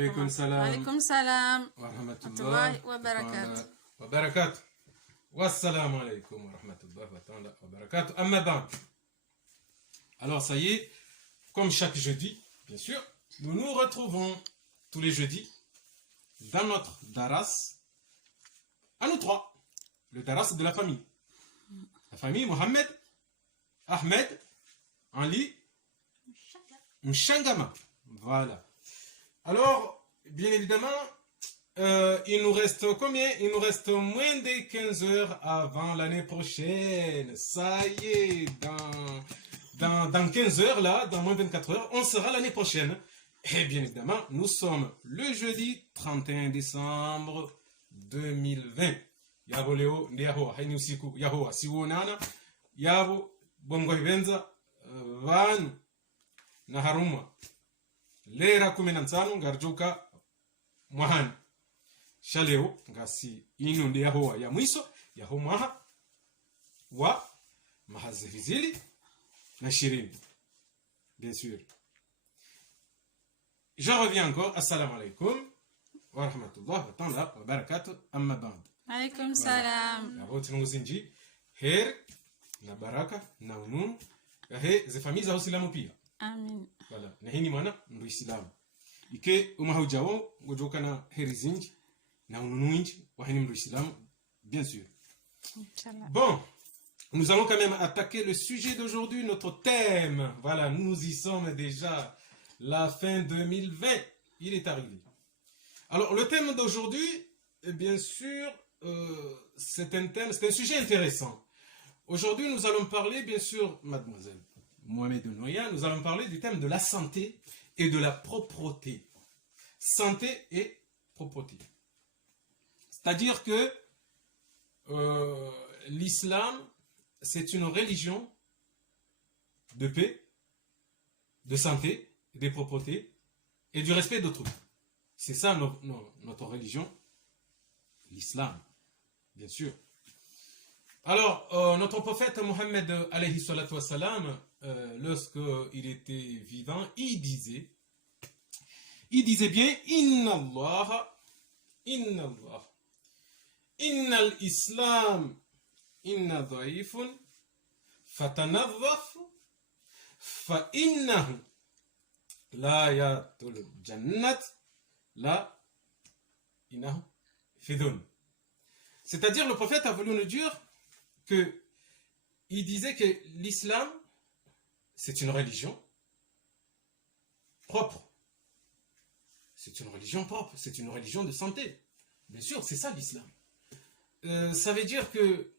عليكم السلام. عليكم السلام ورحمة الله وبركاته. وبركاته. والسلام عليكم ورحمة الله وبركاته. أما بعد. Alors ça y est, comme chaque jeudi, bien sûr, nous nous retrouvons tous les jeudis dans notre daras, à nous trois, le daras de la famille. La famille Mohamed, Ahmed, Ali, Mshangama. Voilà. Alors, bien évidemment, il nous reste combien? Il nous reste moins de 15 heures avant l'année prochaine. Ça y est, dans 15 heures, là, dans moins de 24 heures, on sera l'année prochaine. Et bien évidemment, nous sommes le jeudi 31 décembre 2020. Yabo leo ndiaho haini usiku yaho asiwonana yabo bongo ibenza vanu na haruma lera 15 ngarjuka mwahani shaleo ngasi inu ndiaho ya mwiso yaho mwaha wa mahazifizili na shirini. Bien sûr. Je reviens encore. Assalamu alaikum wa rahmatullah wa barakatuh. Amma ba'd. عليكم السلام. Naboti nguzinji her na baraka na ununu he ze famille za Uislamu pia. Amin. Voilà. Na hini mwana ndo Uislamu. Ike umahujao ngojoka na heri zinji na ununu inji wa hini ndo Uislamu bien sûr. Inch'Allah. Bon, nous allons quand même attaquer le sujet d'aujourd'hui, notre thème. Voilà, nous y sommes déjà. La fin 2020, il est arrivé. Alors, le thème d'aujourd'hui, bien sûr, c'est un sujet intéressant. Aujourd'hui, nous allons parler, bien sûr, mademoiselle Mohamed Noya, nous allons parler du thème de la santé et de la propreté. Santé et propreté. C'est-à-dire que l'islam, c'est une religion de paix, de santé, de propreté et du respect d'autrui. C'est ça notre religion, l'islam, bien sûr. Alors, notre prophète Mohammed alayhi salatu wassalam, lorsqu'il était vivant, il disait bien Inna Allah, Inna al-Islam, Inna dhaifun, fatanadhaf, fa innahu la yatul jannat, la innahu fidun. C'est-à-dire, le prophète a voulu nous dire que il disait que l'islam, c'est une religion propre. C'est une religion propre, c'est une religion de santé. Bien sûr, c'est ça l'islam. Ça veut dire que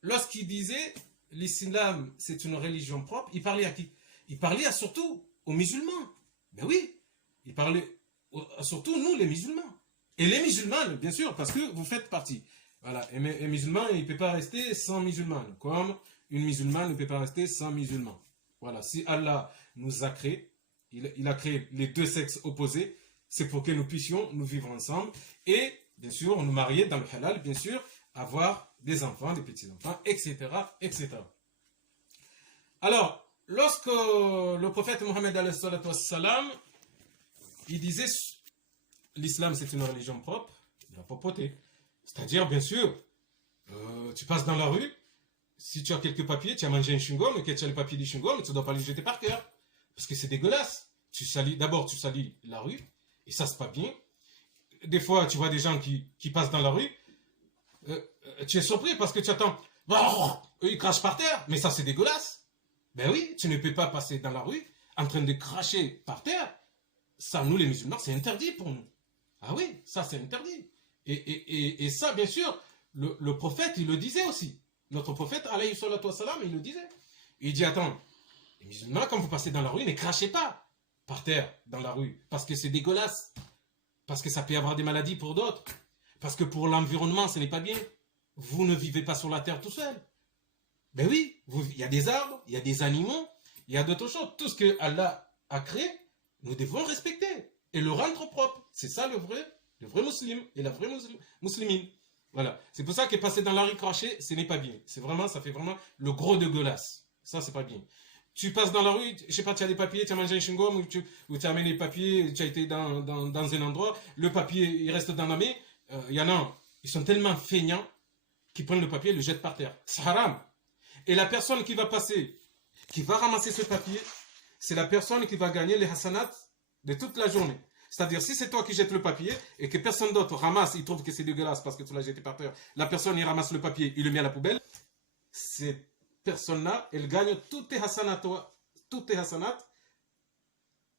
lorsqu'il disait l'islam, c'est une religion propre, il parlait à qui? Il parlait surtout aux musulmans. Ben oui, il parlait surtout nous, les musulmans. Et les musulmans, bien sûr, parce que vous faites partie. Voilà, et un musulman, il ne peut pas rester sans musulman, comme une musulmane ne peut pas rester sans musulman. Voilà, si Allah nous a créés, il a créé les deux sexes opposés, c'est pour que nous puissions nous vivre ensemble et, bien sûr, nous marier dans le halal, bien sûr, avoir des enfants, des petits-enfants, etc., etc. Alors, lorsque le prophète Mohammed alayhi salatu wassalam, il disait l'islam c'est une religion propre, il a papoté. C'est-à-dire, bien sûr, tu passes dans la rue, si tu as quelques papiers, tu as mangé un chewing-gum et que tu as les papiers du chewing-gum, tu ne dois pas les jeter par terre. Parce que c'est dégueulasse. D'abord, tu salis la rue, et ça, c'est pas bien. Des fois, tu vois des gens qui passent dans la rue, tu es surpris parce que tu attends, ils crachent par terre, mais ça, c'est dégueulasse. Ben oui, tu ne peux pas passer dans la rue en train de cracher par terre. Ça, nous, les musulmans, c'est interdit pour nous. Ah oui, ça, c'est interdit. Et ça, bien sûr, le prophète, il le disait aussi. Notre prophète, alayhi salatu wassalam, il le disait. Il dit, attends, les musulmans, quand vous passez dans la rue, ne crachez pas par terre dans la rue, parce que c'est dégueulasse, parce que ça peut y avoir des maladies pour d'autres, parce que pour l'environnement, ce n'est pas bien. Vous ne vivez pas sur la terre tout seul. Ben oui, il y a des arbres, il y a des animaux, il y a d'autres choses. Tout ce que Allah a créé, nous devons respecter et le rendre propre. C'est ça le vrai musulman et la vraie musulmine. Voilà. C'est pour ça que passer dans la rue cracher, ce n'est pas bien. C'est vraiment, ça fait vraiment le gros dégueulasse. Ça, c'est pas bien. Tu passes dans la rue, je sais pas, tu as des papiers, tu as mangé un chewing-gum, ou tu as amené les papiers, tu as été dans un endroit, le papier, il reste dans la main. Il y en a, ils sont tellement feignants qu'ils prennent le papier et le jettent par terre. C'est haram. Et la personne qui va passer, qui va ramasser ce papier, c'est la personne qui va gagner les hasanats de toute la journée. C'est-à-dire, si c'est toi qui jettes le papier et que personne d'autre ramasse, il trouve que c'est dégueulasse parce que tu l'as jeté par terre, la personne, il ramasse le papier, il le met à la poubelle, cette personne-là, elle gagne toutes tes hasanats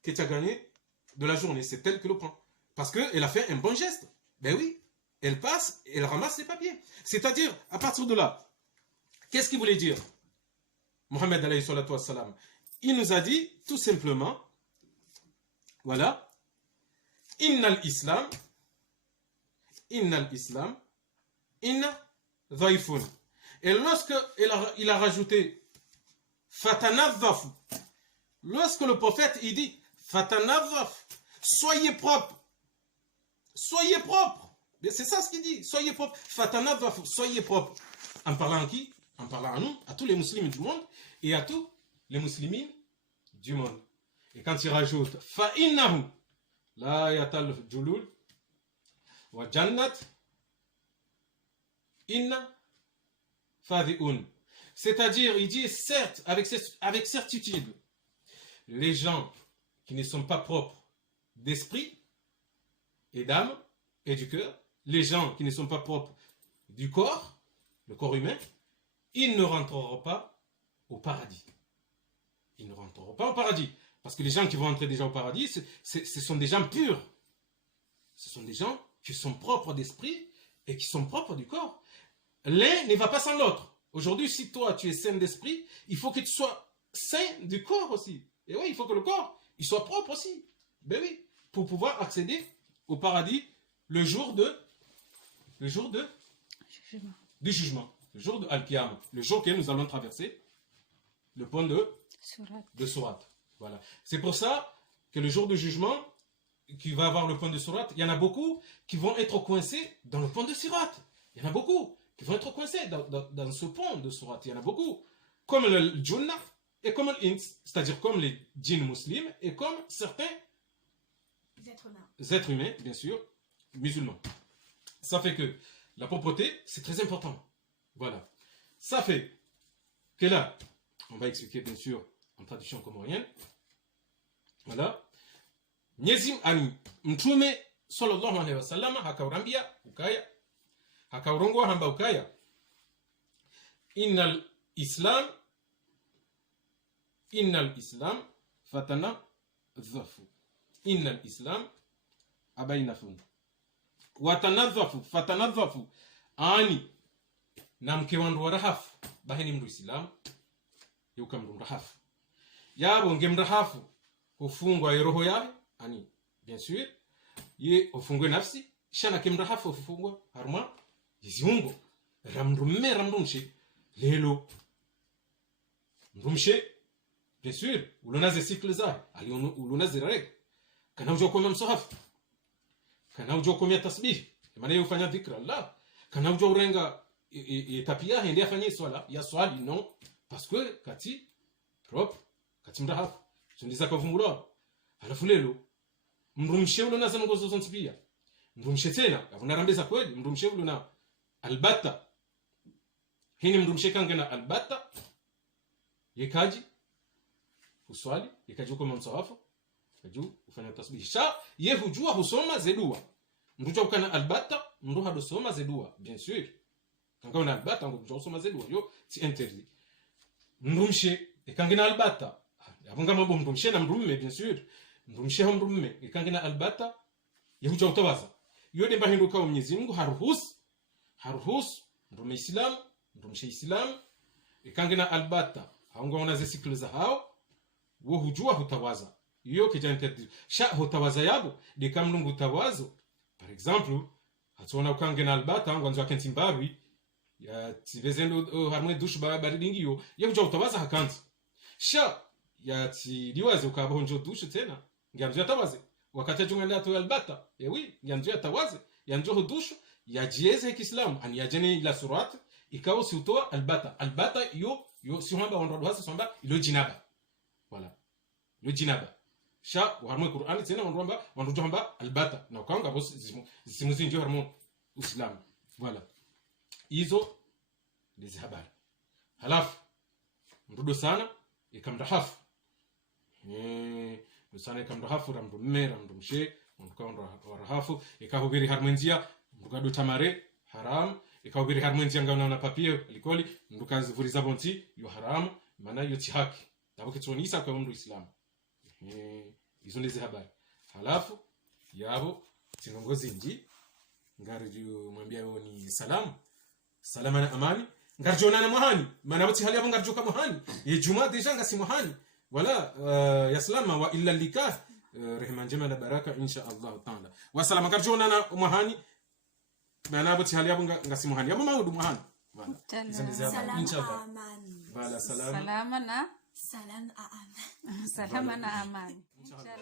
que tu as gagné de la journée. C'est elle qui le prend. Parce qu'elle a fait un bon geste. Ben oui, elle passe et elle ramasse les papiers. C'est-à-dire, à partir de là, qu'est-ce qu'il voulait dire Mohammed alayhi salatu wassalam, il nous a dit tout simplement, voilà, Innal Islam, inna dhaifun. Et lorsque il a rajouté fatanadhafu, lorsque le prophète il dit fatanadhaf, soyez propre, c'est ça ce qu'il dit, soyez propre, fatanadhafu, soyez propre. En parlant à qui? En parlant à nous, à tous les musulmans du monde et à tous les musulmans du monde. Et quand il rajoute fa innahu la yatal julul wa jannat inna fadhi'un. C'est-à-dire, il dit certes, avec certitude, les gens qui ne sont pas propres d'esprit et d'âme et du cœur, les gens qui ne sont pas propres du corps, le corps humain, ils ne rentreront pas au paradis. Ils ne rentreront pas au paradis. Parce que les gens qui vont entrer déjà au paradis, ce sont des gens purs. Ce sont des gens qui sont propres d'esprit et qui sont propres du corps. L'un ne va pas sans l'autre. Aujourd'hui, si toi, tu es sain d'esprit, il faut que tu sois sain du corps aussi. Et oui, il faut que le corps, il soit propre aussi. Ben oui, pour pouvoir accéder au paradis le jour du jugement. Le jour de Al-Qiyam. Le jour que nous allons traverser le pont de Surat. Voilà. C'est pour ça que le jour du jugement, qui va avoir le pont de Surat, il y en a beaucoup qui vont être coincés dans le pont de Surat. Il y en a beaucoup qui vont être coincés dans ce pont de Surat. Il y en a beaucoup. Comme le Junna et comme l'Ins, c'est-à-dire comme les djinns musulmans et comme certains êtres humains, bien sûr, musulmans. Ça fait que la propreté, c'est très important. Voilà. Ça fait que là, on va expliquer bien sûr en traduction comorienne. Voilà. Nyezi ani mtume sallallahu alaihi wasallam akaurambia ukaya hakaurongo hamba ukaya innal islam fatanadhafu innal islam abainafun fatanadhafu ani na mke wandu wa rahafu baheni mndu islamu yuka mndu rahafu yabo nge mrahafu hufungwa roho yawe ani bien sûr ye hufungwe nafsi shana ke mrahafu hufungwa harma yiziungo ramrumshe lelo mrumshe bien sûr ulonaze cycle za ali ulonaze reg kana ujo komia msahafu kana ujo komia tasbih maana yufanya dhikra Allah kana ujo urenga tapia hende afanye swala ya swali non parce que kati propre kati mrahafu tundiza kavungula alafu lelo mrumshe ulonaze ngozo zontipia mrumshe tena avunarambeza kweli mrumshe ulona albata hini mrumshe kangena albata yekaji uswali yekaji kwa msahafu kaju ufanya tasbih sha ye hujua husoma zedua mruja ukana albata mruha dosoma zedua bien sûr kanga una albata ngo husoma zedua yo si interdit mrumshe ekangena albata abunga mambo mrumshe na mrumme bien sûr mrumshe ho mrumme ekangena albata ye hujua utawaza yode mbahinduka Mwenyezi Mungu haruhus mrume islam mrumshe islam ekangena albata haunga ona zesikle za hao wo hujua hutawaza iyo kijantedi sha hutawaza yabo de kamlungu tawazo par exemple hatona ukangena albata haunga nzo akentimbawi ya tivezendo harmwe dush baridingiyo ye hujua hutawaza hakanti sha ya ti liwaze ukabaho njo dush tena ngamzo yatawaze wakati ajunga to albata oui ngamzo yatawaze yanjo dush ya jieze kiislamu ani yajene ila surat ikawo si utoa albata yo si hamba wando hasa samba ilo jinaba voilà lo jinaba sha warmo Qur'an tena wando hamba albata na ukanga boss zimuzi ndio harmo Uislamu voilà hizo ndizi habari halafu mrudo sana ikamrahafu sana ikamrahafu ramdumshe mkao rahafu ikahubiri harmenzia mrugado tamare haram ikahubiri harmenzia ngana na papie likoli mrukazi vuriza bonti yo haram maana yo ti haki tabo kitronisa kwa mndu Islam hizo ndizi habari halafu yabo tinongozi nji ngari mwambia yo ni salama na amani ngarjona na muhani maana buti hali yabo ngarjoka muhani ye juma deja ngasi muhani wala ya salama wa illa likah rehema njema na baraka insha Allah taala wa salama ngarjona na muhani maana buti hali yabo ngasi muhani yabo maudu muhani wala insha Allah wala salama na salama na amani insha Allah